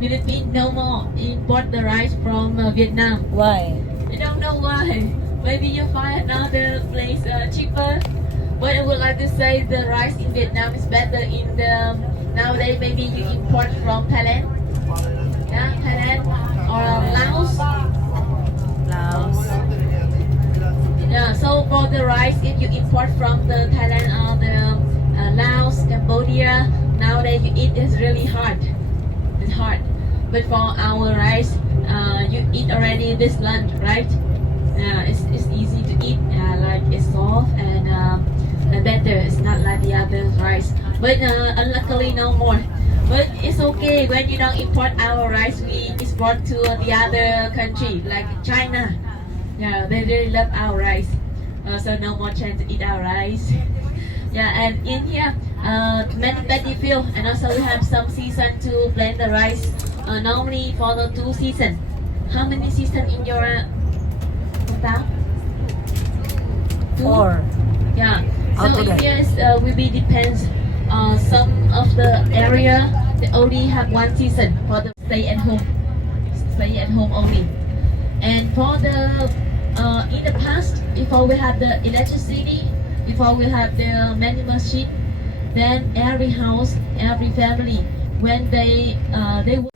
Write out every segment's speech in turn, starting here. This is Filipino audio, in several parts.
Philippines no more import the rice from Vietnam. Why? I don't know why. Maybe you find another place cheaper. But I would like to say the rice in Vietnam is better in the nowadays. Maybe you import from Thailand, yeah, Thailand or Laos. Laos. Yeah. So for the rice, if you import from the Thailand or the Laos, Cambodia, nowadays you eat is really hard. It's hard. But for our rice, you eat already this lunch, right? It's easy to eat. Like it's soft and better. It's not like the other rice. But unluckily no more. But it's okay when you don't import our rice. We export to the other country like China. Yeah, they really love our rice. So no more chance to eat our rice. Yeah, and in here, many paddy field, and also we have some season to blend the rice. Normally for the 2 season. How many season in your town? 2? 4. Yeah. So Altogether. in here will be depends. Some of the area they only have 1 season for the stay at home only. And for the in the past, before we have the electricity, before we have the many machine, then every house, every family, when they would.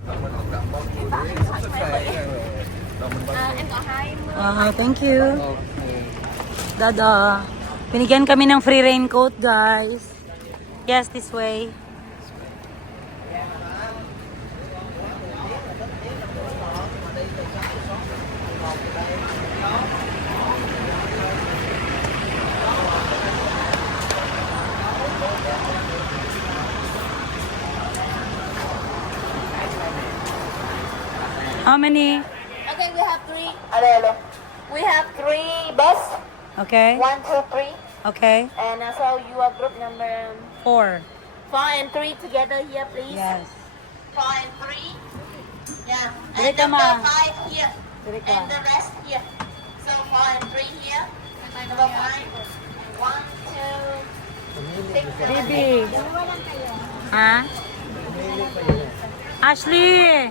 Thank you. Dada. Binigyan kami ng free raincoat, guys. Yes, this way. How many? Okay, we have 3. We have 3 bus. Okay. 1, 2, 3. Okay. And so you are group number 4. 4 and 3 together here, please. Yes. 4 and 3. Yeah. Dili And ka, number ma. 5 here. Dili ka. And the rest here. So 4 and 3 here. Number 5. 1, 2, 6, 7, Bibi. 8. Ha? Ashley!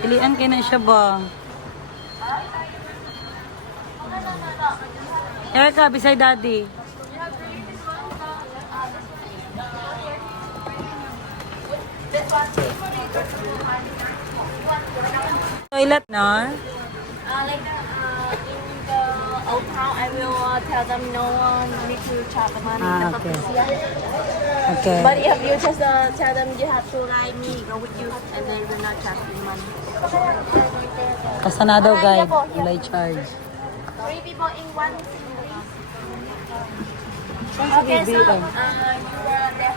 Pilian kayo na siya ba? Erica, beside daddy. Toilet na? Later, in the old town, I will tell them no one need to charge the money. Ah, The okay. public here. Okay. But if you just tell them you have to ride me, go with you, and they will not charge you money. Kasanado guide. Wala charge. 3 people in one. Okay, So, so, you were there.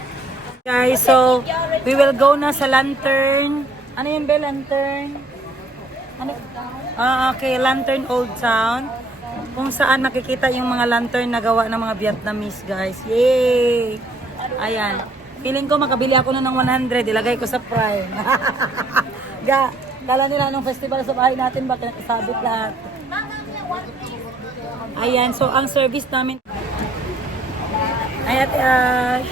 guys, so we will go na sa lantern. Ano yung be lantern? Ano? Okay, Lantern Old Town. Kung saan makikita yung mga lantern na gawa ng mga Vietnamese, guys. Yay! Ayan. Feeling ko makabili ako na ng 100. Ilagay ko sa Prime. Kala nila nung festival sa bahay natin, bakit nakasabit lahat. Ayan, so ang service namin. Ay, Ate Ash.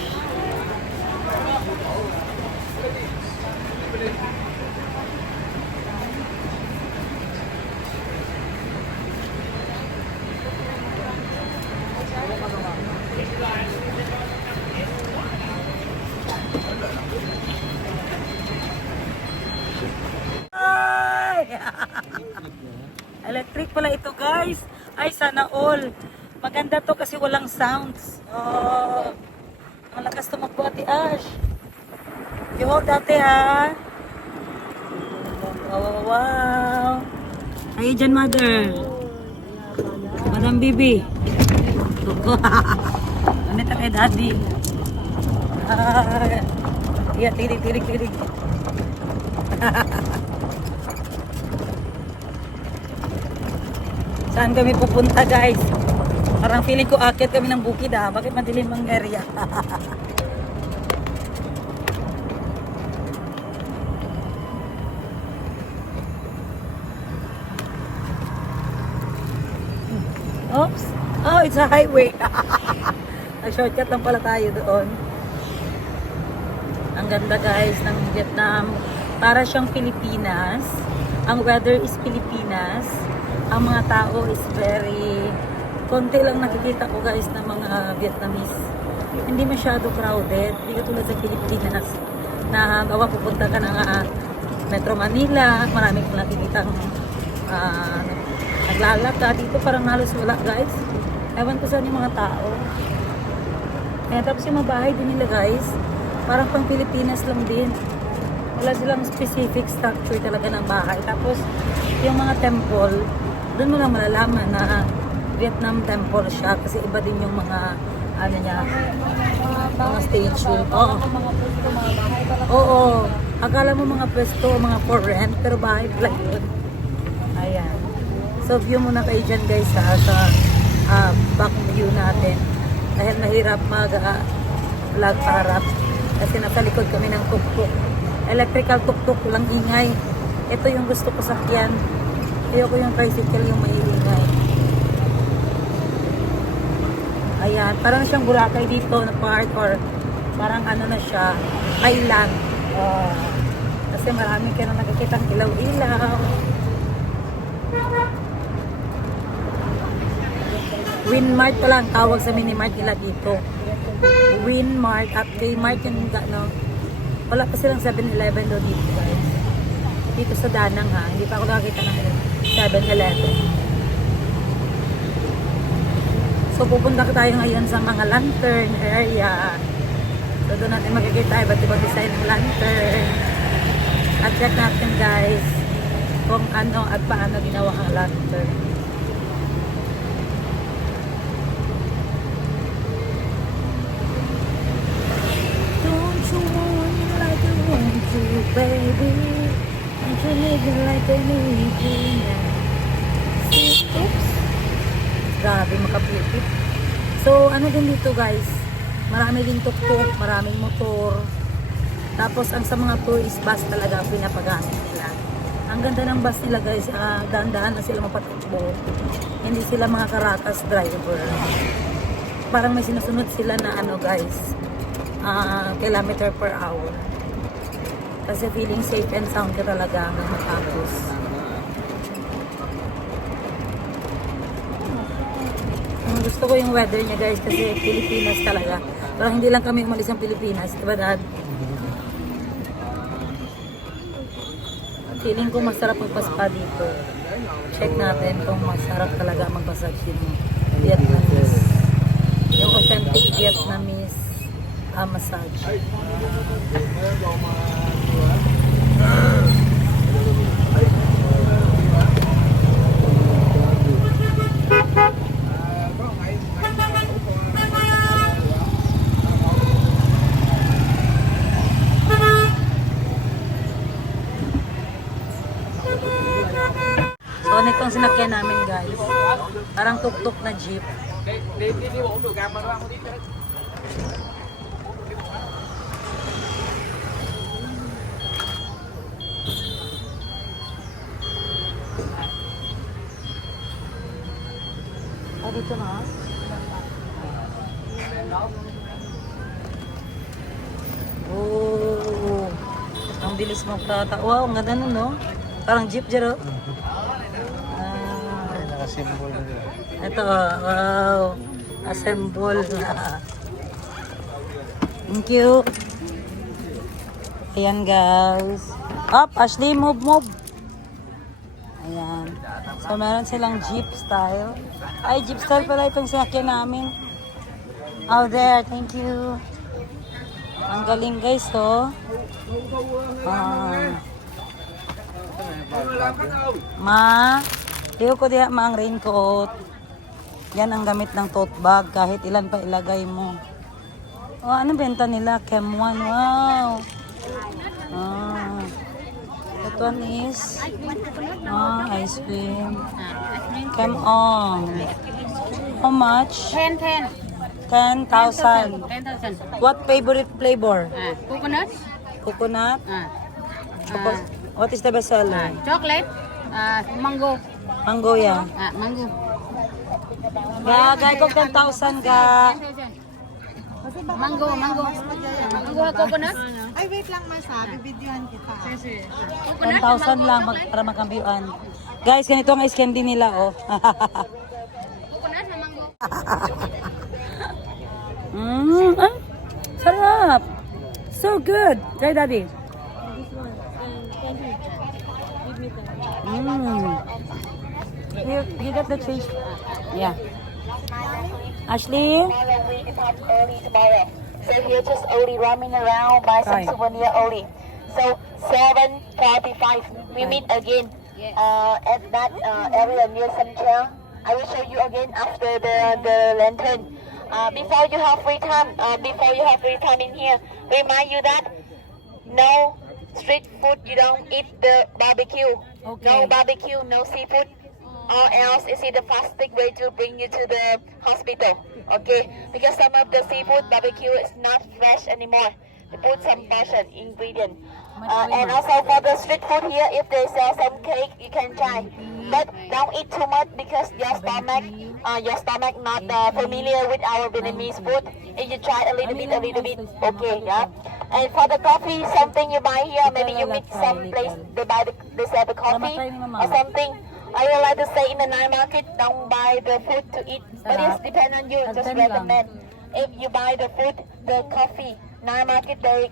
Ay! Electric pala ito, guys. Ay, sana all. Maganda to kasi walang sounds. Oh, ang lakas tumakbo, Ate Ash. You hold, Ate, ha? Wow, wow, wow. Ay, dyan, mother. Madam Bibi. Tuko. Ano ito kay daddy? Ay. Yeah, tirig, tirig, tirig. Saan kami pupunta, guys? Parang feeling ko akit kami ng bukid, ha? Bakit madilim ang area? Oops. Oh, it's a highway. Nag-shortcut lang pala tayo doon. Ang ganda guys ng Vietnam. Para siyang Pilipinas. Ang weather is Pilipinas. Ang mga tao is very... Konti lang nakikita ko guys ng mga Vietnamese. Hindi masyado crowded. Hindi ka tulad sa Pilipinas. Na bawa pupunta ka ng Metro Manila. Marami kong nakikitang naglalaka. Dito parang halos wala guys. Ewan ko saan yung mga tao. Kaya tapos yung mga bahay din nila guys. Parang pang Pilipinas lang din. Wala silang specific structure talaga ng bahay. Tapos yung mga temple, doon mo lang malalaman na Vietnam temple siya kasi iba din yung mga ano niya, mga statue. Oo. Akala mo mga pwesto, mga for rent, pero bahay pala yun. Ayan. So view muna kayo dyan guys sa back view natin. Dahil mahirap mag-vlog harap kasi nasa likod kami ng tuk-tuk. Electrical tuk-tuk, lang ingay. Ito yung gusto ko sakyan. Ayoko yung tricycle yung maingay. Ayan, parang siyang Boracay dito na park or parang ano na siya, island. Kasi marami ka na nakikitang ilaw-ilaw. Winmart pala ang tawag sa minimart nila dito. Winmart at Kmart yung no. Wala pa silang 7-Eleven doon dito guys. Dito sa Danang ha, hindi pa ako nakakita ng 7-Eleven. So pupunta tayo ngayon sa mga lantern area. So doon natin makikita iba't ibang design ng lantern. At check natin guys kung ano at paano ginawa ang lantern. Don't you want me like I want you, baby? Don't you need me like I need you now? Oops. Grabe makapilipit. So, ano din dito guys? Marami din tuk-tuk, maraming motor. Tapos, ang sa mga tourist bus talaga pinapagamit nila. Ang ganda ng bus nila guys, dahan-dahan na sila mapatakbo. Hindi sila mga karatas driver. Parang may sinusunod sila na ano guys, kilometer per hour. Kasi feeling safe and sound ka talaga hanggang matapos. Gusto ko yung weather niya guys kasi Pilipinas talaga. Parang hindi lang kami umalis ng Pilipinas. Diba dad? Feeling ko masarap magpaspa dito. Check natin kung masarap talaga magpasag yung Vietnamese. Yung authentic Vietnamese massage. So, nitong sinakyan namin guys. Parang tuk-tuk na jeep. Dito na. Oh. Ang bilis mo prata. Wow, ang ganda nun, no? Parang jeep dyan, oh. Naka-symbol na dito. Ito, wow. Assemble. Thank you. Ayan, guys. Up, Ashley, move. Ayan. So, meron silang jeep style. Ay, jeep style pala itong sinakyan namin. Out there, thank you. Ang galing, guys, oh. Tiyo ko diha ang raincoat. Yan ang gamit ng tote bag. Kahit ilan pa ilagay mo. Oh, ano benta nila? Chem 1. Wow. That one is ice cream. Chem on. How much? 10,000. 10,000. What favorite flavor? Coconut. Coconut? What is the best seller? Chocolate. Mango. Mango yan. Mango. Gagay ko 10,000 ga. Mango, mango. Mango coconut. Ay, wait lang, Masa. Bibidyohan kita. Coconut, 1,000 lang para magkambiuan. Guys, ganito ang ice candy nila, oh. Coconut na mango. Ah, sarap. So good. Try, Daddy. You got the cheese. Yeah. Ashley? Early tomorrow. So we're just only roaming around, buy some Right. souvenir only. So 7:45, we meet again at that area near Central. I will show you again after the lantern. Before you have free time in here, remind you that no street food. You don't eat the barbecue. Okay. No barbecue, no seafood. Or else is it the fastest way to bring you to the hospital? Okay, because some of the seafood barbecue is not fresh anymore. They put some portion ingredient. And also for the street food here, if they sell some cake, you can try. But don't eat too much because your stomach not familiar with our Vietnamese food. If you try a little bit, okay, yeah. And for the coffee, something you buy here, maybe you meet some place they sell the coffee or something. I would like to say in the night market, don't buy the food to eat. But it's depend on you. Just recommend. If you buy the food, the coffee, night market they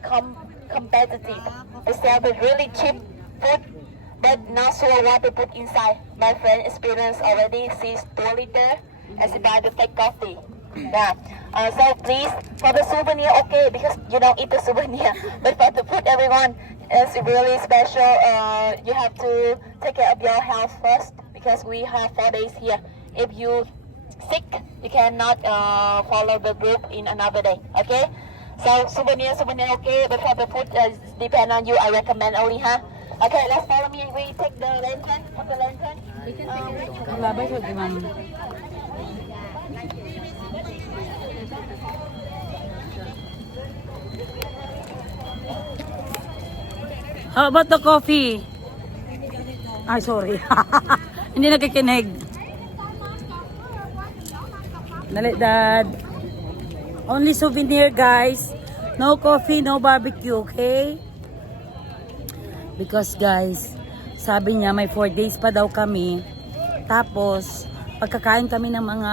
competitive. They sell the really cheap food, but not sure what they put inside. My friend experienced already. She's 2 liter and she buy the fake coffee. Yeah. So please, for the souvenir, okay, because you don't eat the souvenir. But for the food, everyone, it's really special. You have to take care of your health first because we have 4 days here. If you sick, you cannot follow the group in another day. Okay? So souvenir, okay. But for the food, depend on you. I recommend only, huh? Okay, let's follow me. We take the lantern. Put the lantern. Labay sa di ma'am. How about the coffee? Ay, sorry. Hindi nakikinig. Dali, Dad. Only souvenir, guys. No coffee, no barbecue, okay? Because, guys, sabi niya may 4 days pa daw kami. Tapos, pagkakain kami ng mga,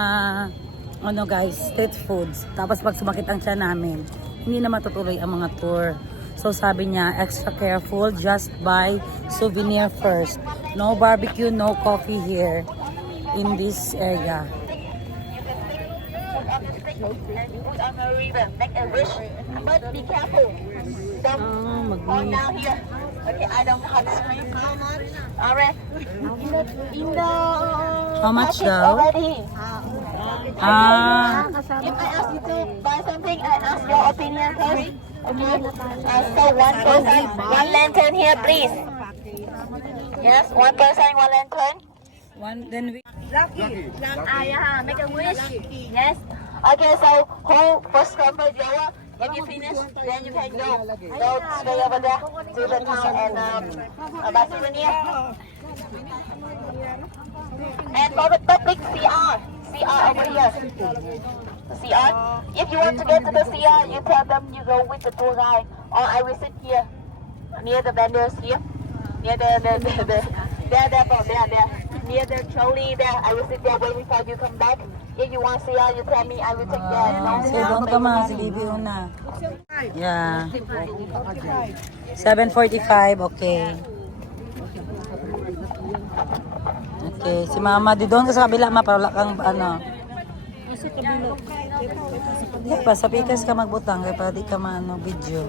street foods. Tapos, pag sumakit ang tiyan namin, hindi na matutuloy ang mga tour. So sabi niya, extra careful, just buy souvenir first. No barbecue, no coffee here in this area. Put on the river, make a wish, but be careful. Don't fall down here. Okay, I don't know how to scream. Alright. In the How much packet daw? already. If I ask you to buy something, I ask your opinion first. Okay. So one person, one lantern here, please. Yes, one person, one lantern. Then we... Yeah, make a wish. Yes. Okay, so who first come first, Yola? If you finish, then you can go. Go straight over there to the town and buy souvenir. And for the public, CR over here. CR. If you want to get to the CR, you tell them you go with the tour guide, or I will sit here near the vendors here, near the near the trolley there. I will sit there waiting for you come back. If you want CR, you tell me. I will take the So, doon ka mga si Bibi una. Yeah. 7:45, okay. Okay, si Mama, di doon ka sa kabila, ma, para wala kang, pa, sa pikas ka magbutang, kaya para di ka video.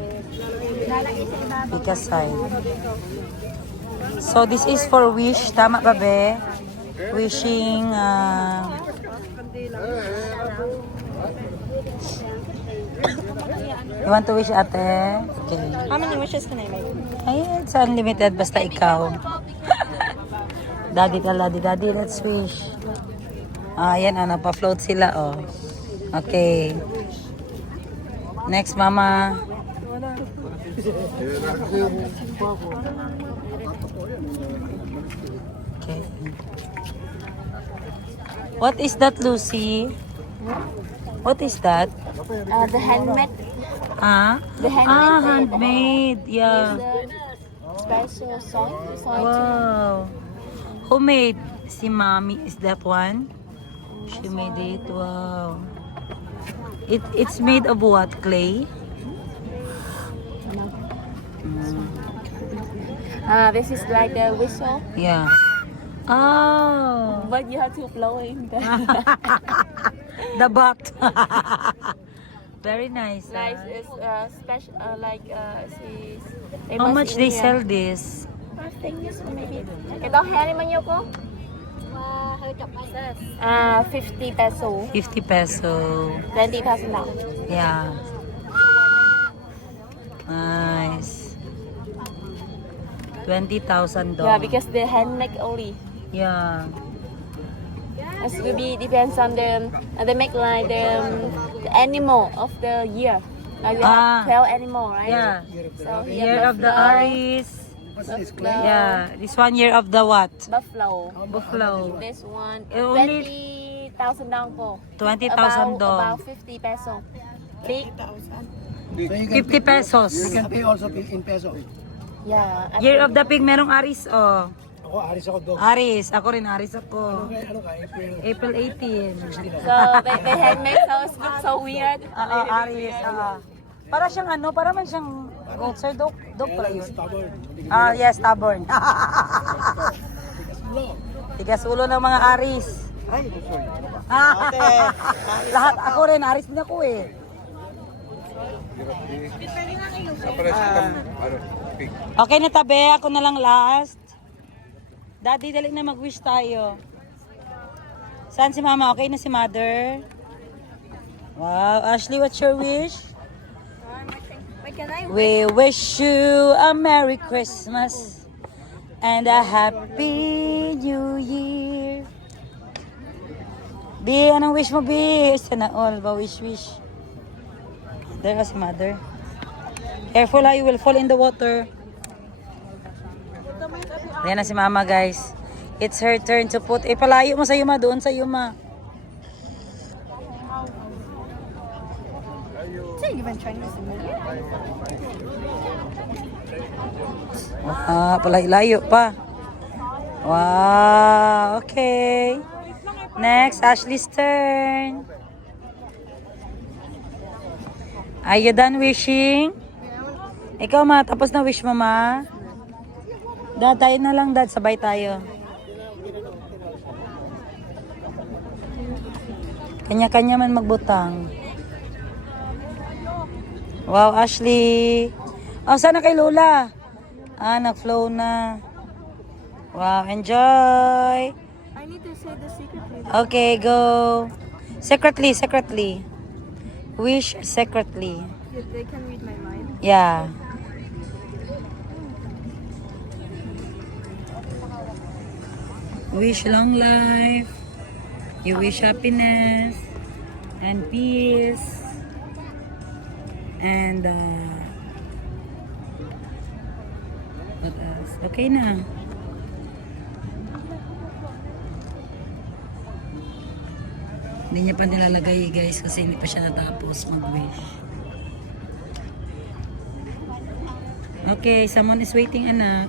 Pikas side. So, this is for wish, tama ba, be? Wishing, you want to wish, ate? Okay. How many wishes can I make? Ay, it's unlimited, basta ikaw. Daddy, let's wish. Ayan, pa-float sila, oh. Okay. Next, Mama. Okay. What is that, Lucy? What is that? The handmade. Ah? The handmade. Ah, handmade. Yeah. The special soy. Wow. Who made? Si Mommy. Is that one? She made it. Wow. It's made of what? Clay? This is like a whistle, Yeah. Oh. but you have to blow in the The butt. Very nice. nice. Ah. It's special, is How much they sell this? I think it's maybe. Cái đó heo bao nhiêu cô? Hơi chọc 50 peso. 50 peso. 20,000 đồng. Yeah. Nice. $20,000. Yeah, because they're handmade only. Yeah. It will be depends on the they make like the animal of the year. Like we Ah. have 12 animal, right? Yeah. So Year of the buffalo, Aries. buffalo, Yeah. This one year of the what? buffalo. Buffalo. This one Only 20,000 dong po. 20,000 About dong. 50 peso. Big. 50 pesos. You can pay also in peso. Yeah. I Year think- of the Pig, merong Aris, oh. Ako, aris ako dog. Aris. Ako rin, Aris ako. Ano ka, April. April 18. So they handmade, so it looks so weird. Aris. Para siyang ano, para man siyang goat sir, dog pala yun. Stubborn. Ah, yes, stubborn. Tigas ulo ng mga Aris. Ay, sorry. Lahat ako rin, Aris din ako eh. Okay na tabi, ako na lang last. Daddy, dali na mag-wish tayo. Saan si Mama? Okay na si Mother? Wow, Ashley, what's your wish? We wish you a Merry Christmas and a Happy New Year. Bi, anong wish mo, Bi? Sana all ba wish. There was Mother. Careful, you will fall in the water. Yan na si Mama, guys. It's her turn to put. Palayo mo sa Yuma, doon sa Yuma. Palayo pa. Wow, okay. Next, Ashley's turn. Are you done wishing? Ikaw, Ma, tapos na wish mo, Ma? Dad, tayo na lang, Dad. Sabay tayo. Kanya-kanya man magbutang. Wow, Ashley. Oh, sana kay Lola. Nag-flow na. Wow, enjoy. I need to say the secret. Okay, go. Secretly. Wish secretly. They can read my mind. Yeah. Wish long life. You wish happiness and peace and what else? Okay na. Hindi niya pa nilalagay, guys, kasi hindi pa siya natapos mag-wish. Okay, someone is waiting, anak.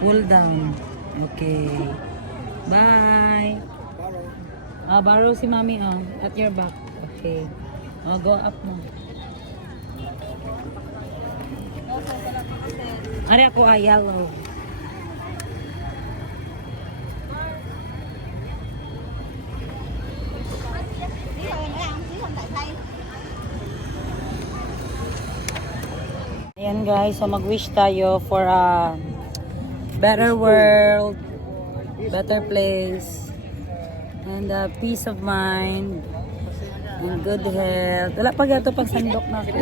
Pull down. Okay. Bye. Borrow si Mami, at your back. Okay. Go up mo. Ari ako yellow. Ayan guys, so mag-wish tayo for a better world, better place, and peace of mind, and good health. Wala pa gato pag sandok na ako.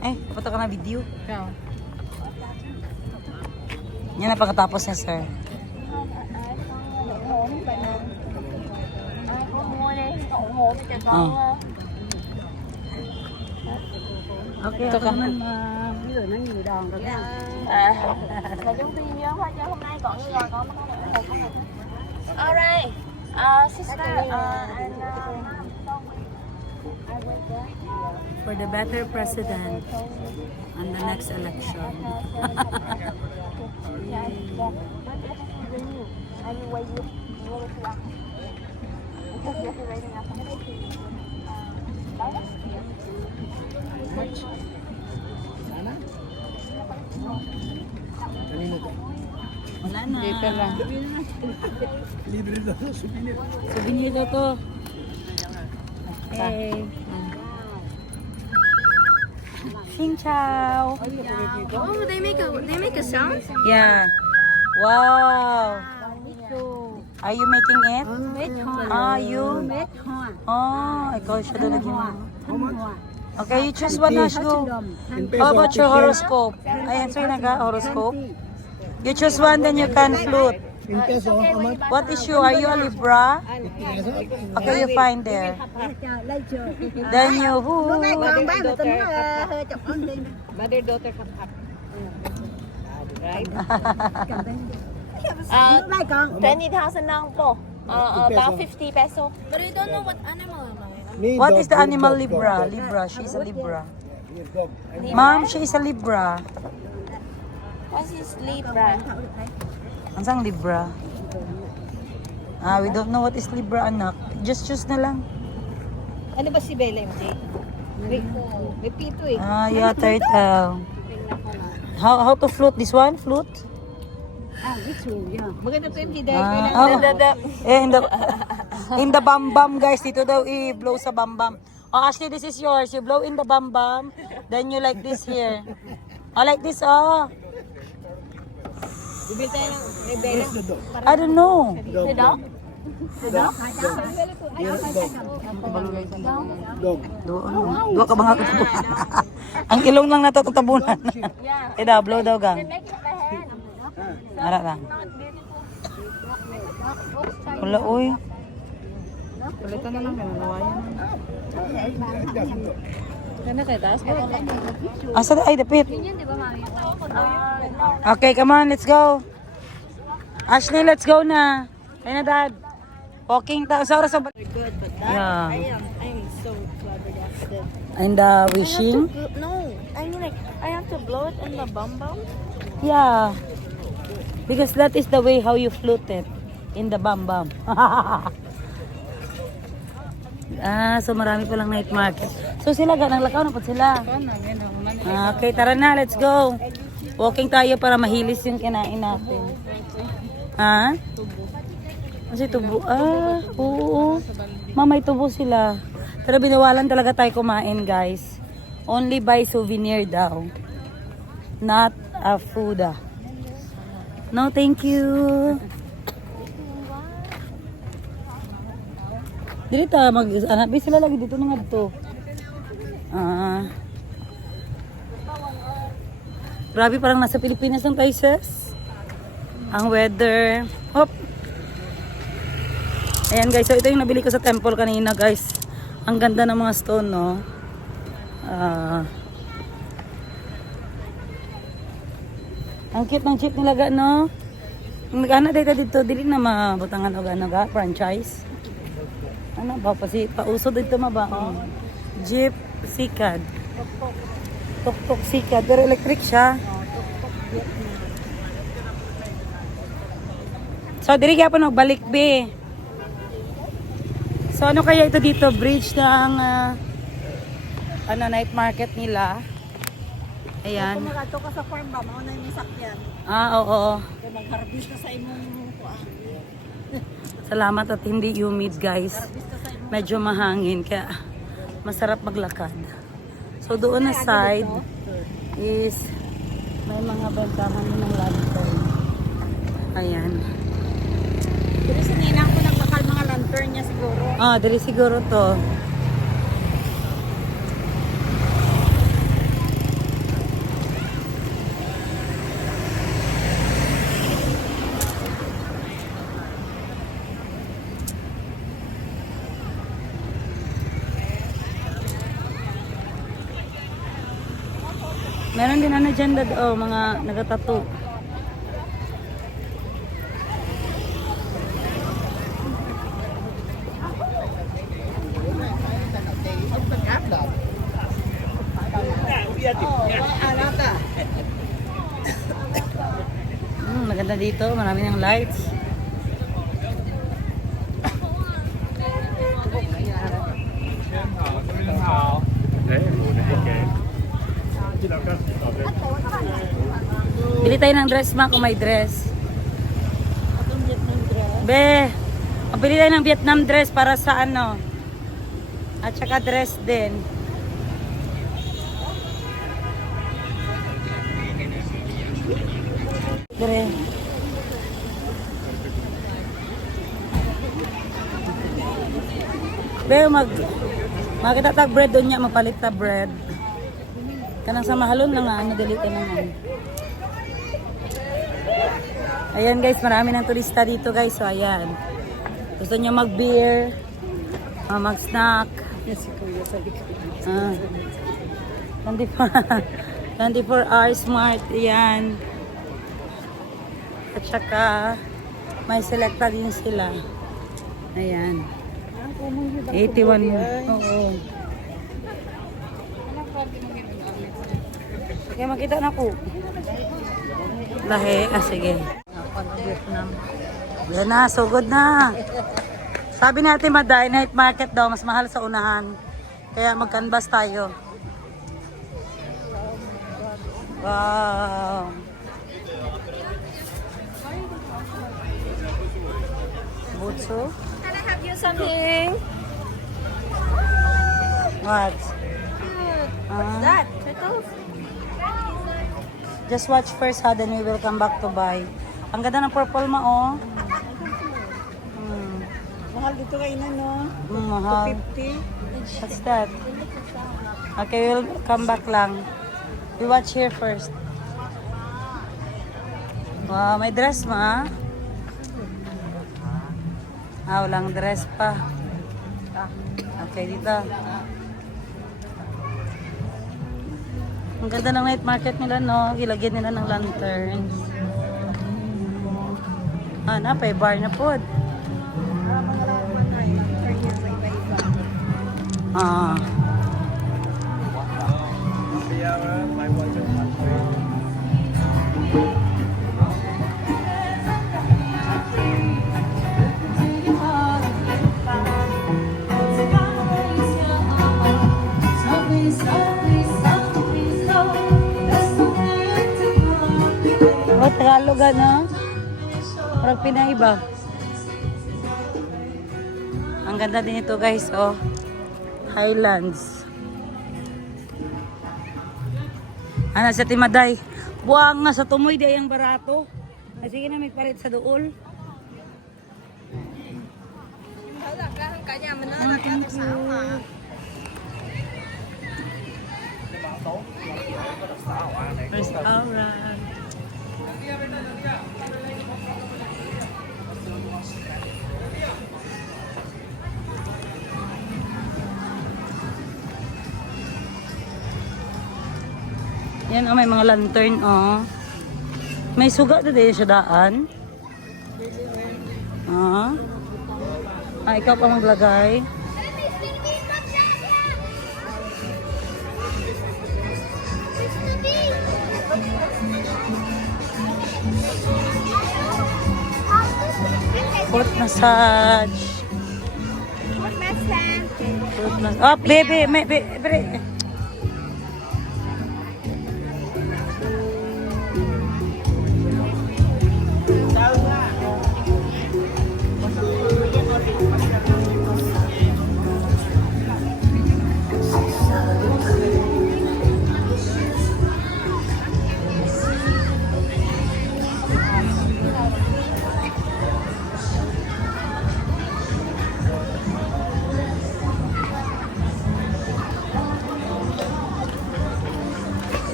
Papunta ka na video. Yan na pagkatapos niya, sir. Oh. Okay, ito ka. Là giống phim nhớ hoa chứ hôm nay còn như là có mấy cái nữa. Alright, sister, and For the better president on the next election. Kanino to? Wala na. Libre daw, souvenir. Souvenir daw to. Okay. Xin chào. Oh, they make a sound? Yeah. Wow. Are you making it? You? Ikaw siya doon lagi mo. Okay, you choose one, Ashgo. How about your horoscope? Ayan, sir, horoscope. You choose one, then you can flute. In peso, how much? What is you? Are you a Libra? 50 peso? Okay, you find there. Then you, $20,000 lang po. About 50 peso. But I don't know what animal am I. What is the animal Libra? Libra, she's a Libra. Dog. Ma'am, she is a Libra. What is Libra? Ang sang Libra? We don't know what is Libra, anak. Just choose na lang. Ano ba si Bella MJ? May pito eh. Yeah, turtle. How to float this one? Float? Maganda to MJ dahil In the bam bam, guys. Dito daw i-blow sa bam bam. Oh, Ashley, this is yours. You blow in the bam bam. Then you like this here. Oh, like this, oh. Bibili tayo ng Bella. I don't know. Dog. Dog. Dua ka bang ako tabunan? Ang ilong lang nato tabunan. Daw, blow daw gang. Make it by hand. Ara lang. Wala, uy. Asa na? Ay, dapit. Okay, come on, let's go. Ashley, let's go na. Ay na, Dad. Walking ta. Sa oras sa yeah. I'm so flabbergasted. And wishing. No, I mean like, I have to blow it in the bum bum. Yeah. Because that is the way how you float it. In the bam bam. So marami palang night market. So sila, ganang lakaw na pa sila. Okay, tara na, let's go. Walking tayo para mahilis yung kinain natin. Ha? Kasi tubo. Oo. Mamay tubo sila. Pero binawalan talaga tayo kumain, guys. Only buy souvenir daw. Not a food. No, thank you. Dili ta mag-anak sila lagi dito nga dito. Grabe, parang nasa Pilipinas lang tayo, sis. Ang weather. Hop. Ayan, guys. So, ito yung nabili ko sa temple kanina, guys. Ang ganda ng mga stone, no? Ang cute ng jeep nila, no? Nag-ana dito, dili na mabutangan o gano ga, franchise. Ano ba, pauso dito maba. Jeep Sikad. Tuk-tuk Sikad, pero electric siya. So, diri kaya pa nagbalik, be. So, ano kaya ito dito? Bridge ng night market nila. Ayan. Kung nagato ka sa farm ba, mauna yung sakyan. Oo. Kung mag-harvest ka sa imong kuan. Salamat at hindi humid, guys. Medyo mahangin, kaya masarap maglakad. So, doon na side is may mga bentahan ng lantern. Ayan. Pero sininang ko nagbakal mga lantern niya siguro. Dali siguro to. Meron din ano dyan, dad, oh, mga nagatato. Maganda dito, marami ng lights. Bili tayo ng dress, ma, kung may dress. Be, bili tayo ng Vietnam dress para sa ano. At saka dress din. Dire. Be, makita tag bread doon niya, mapalit ta bread. Kanang sa mahalon lang ano, delete naman. Ayan guys, marami ng turista dito guys. So ayan. Gusto niyo mag-beer, mag-snack. Yes, si Kuya, sabi ko. 24 hours smart. Ayan. At saka may selecta din sila. Ayan. 81. Oo. Kaya makita na ko. Lahi. Sige. Yan na. Sugod na. Sabi natin Maday, night market daw. Mas mahal sa unahan. Kaya mag-canvas tayo. Wow. Butso. Can I have you something? What? That turtles. Just watch first ha, then we will come back to buy. Ang ganda ng purple ma, oh. Mahal dito kayo na, no? Mahal. 250. What's that? Okay, we'll come back lang. We watch here first. Wow, may dress ma. Walang dress pa. Okay, dito. Ang ganda ng night market nila, no? Ilagyan nila ng lanterns. Napay bar na po. Tagalog ano? Parang Pinay ba? Ang ganda din ito guys, oh. Highlands. Ano sa Timaday? Buwang nga sa tumoy di ayang barato. Sige na may palit sa dool. Thank you. Restaurant. Yan, oh, may mga lantern, oh. May suga na din siya daan. Ikaw pa maglagay. Foot massage. Foot massage. Oh, baby, baby.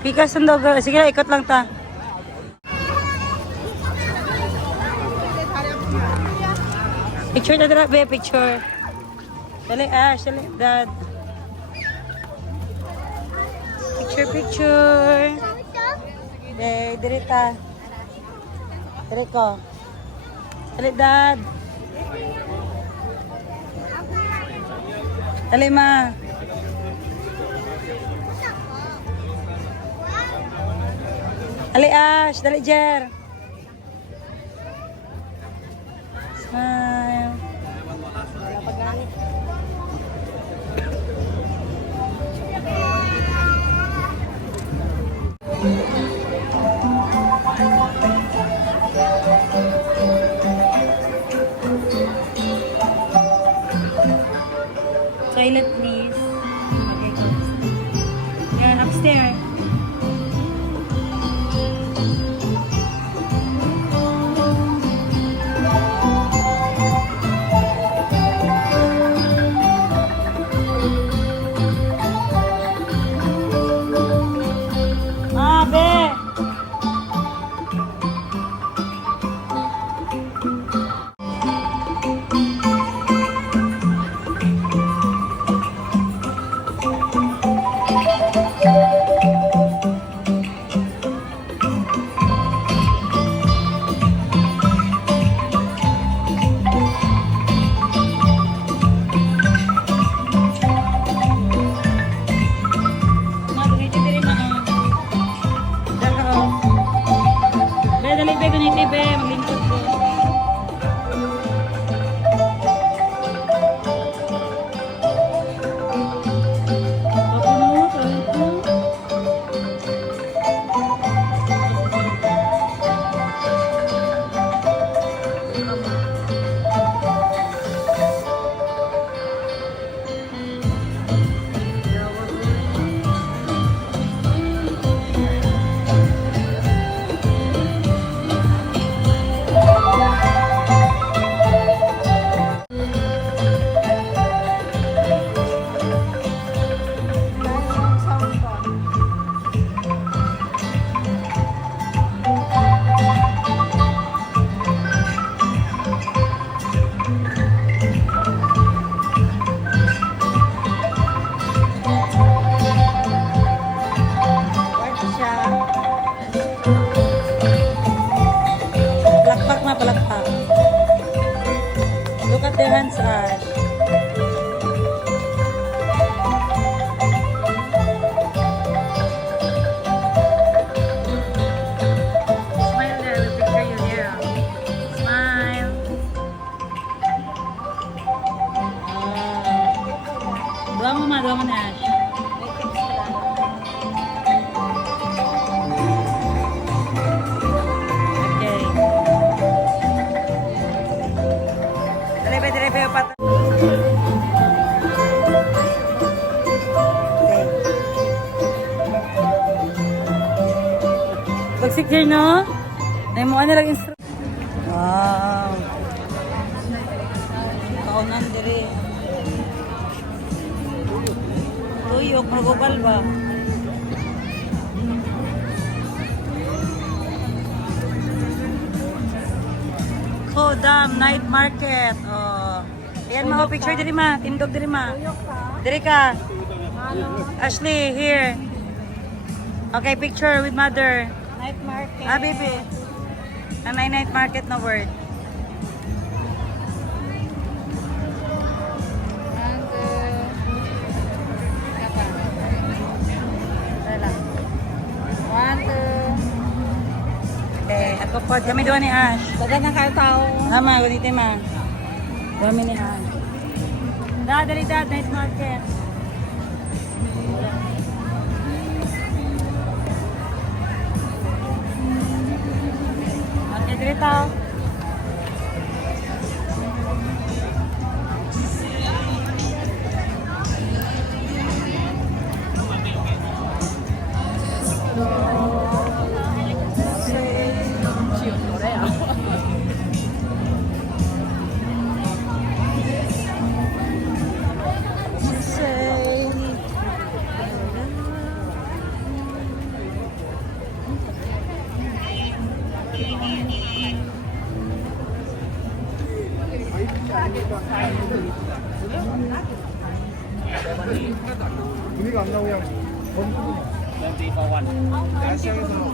Pikas ang dog. Sige na, ikot lang ta. Picture na dala, be, picture. Dali, Ash, dali, Dad. Picture. Be, diri ta. Diri ko. Dali, Dad. Dali, Ma. Dali, Ash. Dali, Jer. Smile. Toilet, please. Okay, go. Yeah, upstairs. Be. Dali, be, ganito, be. Maglingkod, be. Palakpak na, palakpak. Look at their hands, Ash. Smile there, we'll picture you there. Smile. Dua mo, Ma. Dua mo na, Ash. Okay. Dali, pat. Okay. Pag-secure, no? Ay mo, ano lang instrument. Wow. Kaunan, diri. Tuyok, magubal ba? Kodam Night Market. Oh. Ayan, ma, picture diri, ma. Tindog diri, ma. Diri ka. Ashley, here. Okay, picture with mother. Night market. Ah, baby. Night market na word. Okay, ako po. Kami doon ni Ash. Baga ng kartao. Tama, dito, ma. Kami ni Ash. Dali, night market. Okay, dito. 분위기가 안 나오냐? 야시장에서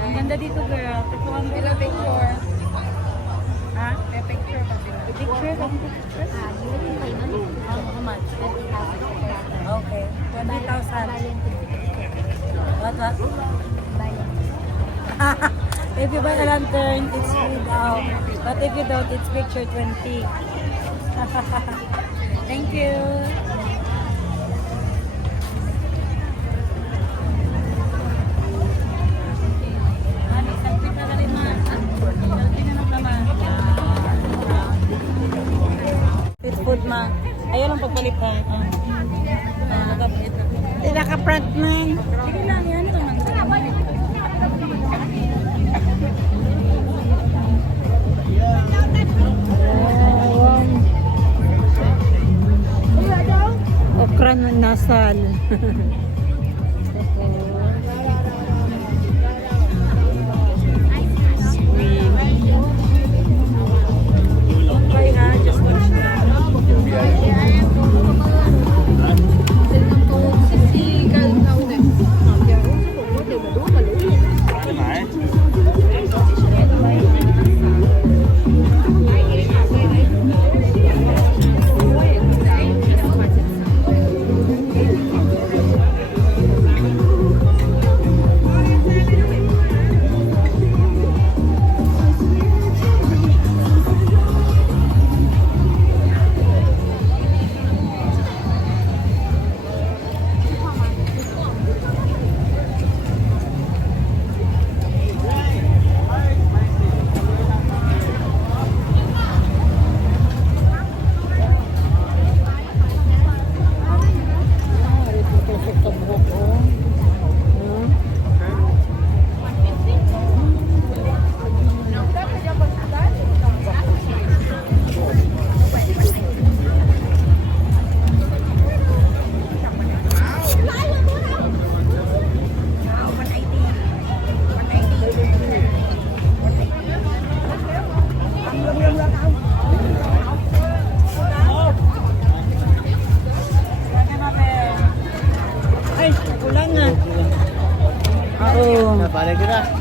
Ang ganda dito, girl. Picturean mo. Bila picture. Ha? May picture pa sila. Picture? How much? Okay. 20,000. What? If you buy a lantern, it's free daw. But if you don't, it's picture 20. Thank you. Ano, selfie ka na rin, ma. Selfie na lang naman. Street food, ma. Ayun ang pagpalit, ha. Naka-front na. Sige lang, yan ito. Okra na nasal. Okay ha, just watch Ay, kulang nga. Oo. Balik na.